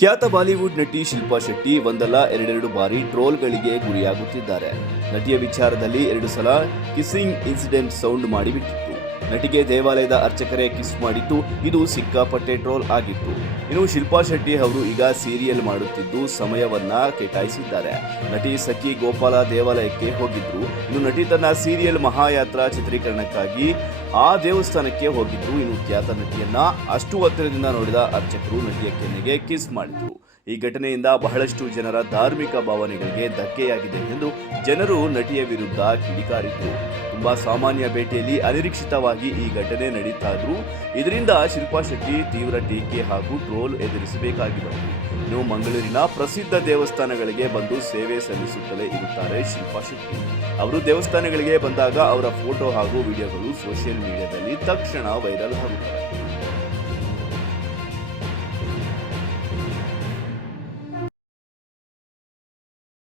ಖ್ಯಾತ ಬಾಲಿವುಡ್ ನಟಿ ಶಿಲ್ಪಾ ಶೆಟ್ಟಿ ಒಂದಲ್ಲ ಎರಡೆರಡು ಬಾರಿ ಟ್ರೋಲ್ಗಳಿಗೆ ಗುರಿಯಾಗುತ್ತಿದ್ದಾರೆ. ನಟಿಯ ವಿಚಾರದಲ್ಲಿ 2 ಸಲ ಕಿಸ್ಸಿಂಗ್ ಇನ್ಸಿಡೆಂಟ್ ಸೌಂಡ್ ಮಾಡಿಬಿಟ್ಟಿತ್ತು. ನಟಿಗೆ ದೇವಾಲಯದ ಅರ್ಚಕರೇ ಕಿಸ್ ಮಾಡಿದ್ದು ಇದು ಸಿಕ್ಕಾಪಟ್ಟೆ ಟ್ರೋಲ್ ಆಗಿತ್ತು. ಇನ್ನು ಶಿಲ್ಪಾ ಶೆಟ್ಟಿ ಅವರು ಈಗ ಸೀರಿಯಲ್ ಮಾಡುತ್ತಿದ್ದು ಸಮಯವನ್ನ ಕೇಟಾಯಿಸಿದ್ದಾರೆ. ನಟಿ ಸಖಿ ಗೋಪಾಲ ದೇವಾಲಯಕ್ಕೆ ಹೋಗಿದ್ರು. ಇನ್ನು ನಟಿ ತನ್ನ ಸೀರಿಯಲ್ ಮಹಾಯಾತ್ರಾ ಚಿತ್ರೀಕರಣಕ್ಕಾಗಿ ಆ ದೇವಸ್ಥಾನಕ್ಕೆ ಹೋಗಿದ್ರು. ಇನ್ನು ಖ್ಯಾತ ನಟಿಯನ್ನ ಅಷ್ಟು ಹತ್ತಿರದಿಂದ ನೋಡಿದ ಅರ್ಚಕರು ನಟಿಯ ಕೆನ್ನೆಗೆ ಕಿಸ್ ಮಾಡಿದ್ರು. ಈ ಘಟನೆಯಿಂದ ಬಹಳಷ್ಟು ಜನರ ಧಾರ್ಮಿಕ ಭಾವನೆಗಳಿಗೆ ಧಕ್ಕೆಯಾಗಿದೆ ಎಂದು ಜನರು ನಟಿಯ ವಿರುದ್ಧ ಕಿಡಿಕಾರಿದ್ರು. ತುಂಬಾ ಸಾಮಾನ್ಯ ಭೇಟಿಯಲ್ಲಿ ಅನಿರೀಕ್ಷಿತವಾಗಿ ಈ ಘಟನೆ ನಡೀತಾದ್ರೂ ಇದರಿಂದ ಶಿಲ್ಪಾ ಶೆಟ್ಟಿ ತೀವ್ರ ಟೀಕೆ ಹಾಗೂ ಟ್ರೋಲ್ ಎದುರಿಸಬೇಕಾಗಿ ಬಂತು. ಇನ್ನು ಮಂಗಳೂರಿನ ಪ್ರಸಿದ್ಧ ದೇವಸ್ಥಾನಗಳಿಗೆ ಬಂದು ಸೇವೆ ಸಲ್ಲಿಸುತ್ತಲೇ ಇರುತ್ತಾರೆ ಶಿಲ್ಪಾ ಶೆಟ್ಟಿ. ಅವರು ದೇವಸ್ಥಾನಗಳಿಗೆ ಬಂದಾಗ ಅವರ ಫೋಟೋ ಹಾಗೂ ವಿಡಿಯೋಗಳು ಸೋಷಿಯಲ್ ಮೀಡಿಯಾದಲ್ಲಿ ತಕ್ಷಣ ವೈರಲ್ ಆಗುತ್ತವೆ.